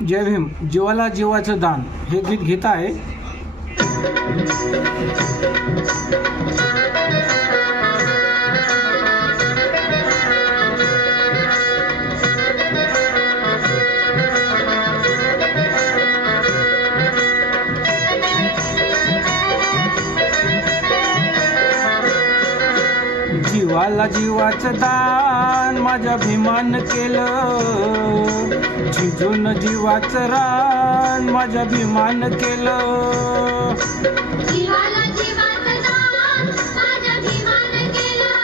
जय भीम. जीवाला जीवाचं दान हे गीत घेत आहे. जीवाला जीवाचं दान माझ्या भीमान केलं, झिजून जीवाचं रान माझ्या भीमान केलं. जीवाला जीवाचं दान माझ्या भीमान केलं,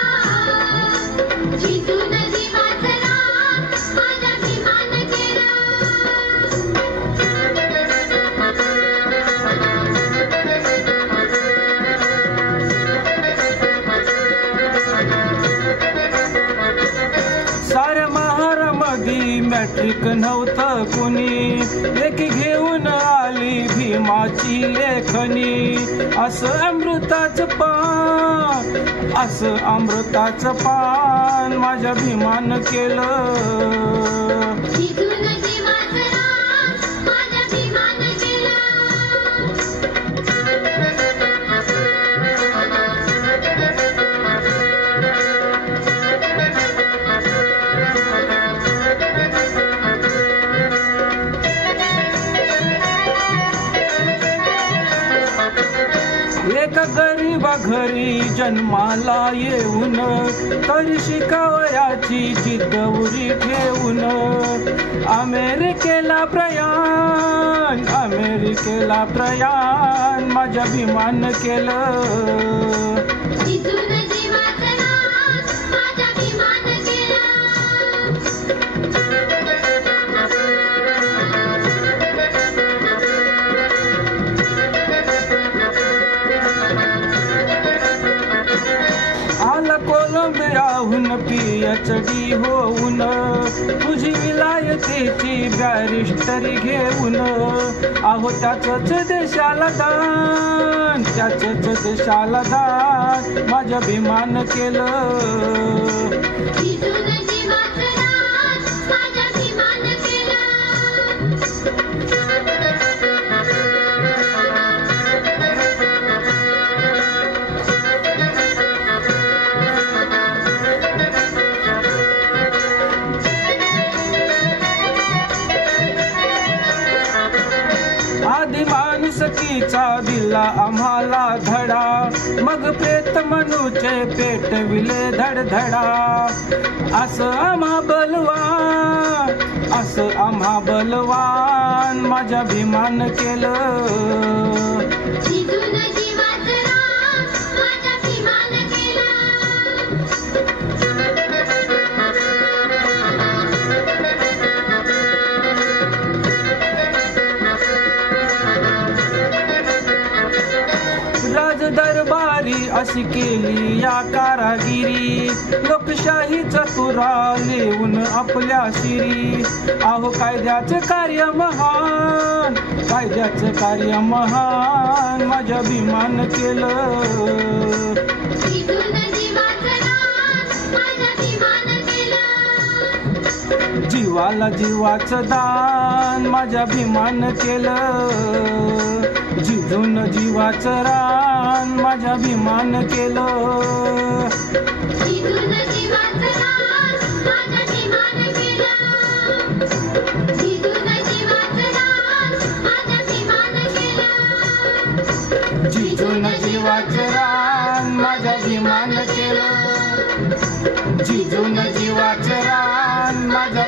झिजून जीवाचं रान माझ्या भीमान केलं. साऱ्या महारामधी मॅट्रिक नव्हतं कुणी, लेखी घेऊन आली भीमाची लेखनी. असं अमृताचं पान, असं अमृताचं पान माझ्या भीमान केलं. झिजून जीवाचं रान माझ्या भीमान केलं. एका गरीबा घरी जन्माला येऊन, तरी शिकावयाची जिद्द उरी ठेवून. अमेरिकेला प्रयाण, अमेरिकेला प्रयाण माझ्या भीमान केलं. झिजून जीवाचं रान माझ्या भीमान केलं. आला कोलंबियाहून PhD होऊन, तुझी विलायतेची बॅरिस्टरी घेऊन. अहो त्याचंच देशाला दान, त्याचंच देशाला दान माझ्या भीमान केलं. झिजून जीवाचं रान माझ्या भीमान केलं. आधी माणुसकीचा दिला आम्हाला धडा, मग प्रेत मनुचे पेटविले धडधडा. असं आम्हा बलवान, असं आम्हा बलवान माझ्या भीमान केलं. झिजून जीवाचं रान माझ्या भीमान केलं. राजदरबारी अशी केली या कारागिरी, लोकशाहीचा तुरा लिहून आपल्या शिरी. अहो कायद्याचं कार्य महान, कायद्याचं कार्य महान माझ्या भीमान केलं. झिजून जीवाचं रान माझ्या भीमान केलं. जीवाला जीवाचं दान माझ्या भीमान केलं, झिजून जीवाचं रान माझ्या भीमान केलं. झिजून जीवाचं रान माझ्या भीमान केलं. झिजून जीवाचं रान माझ्या भीमान केलं. झिजून जीवाचं रान माझ्या भीमान केलं. झिजून जीवाचं रान माझ्या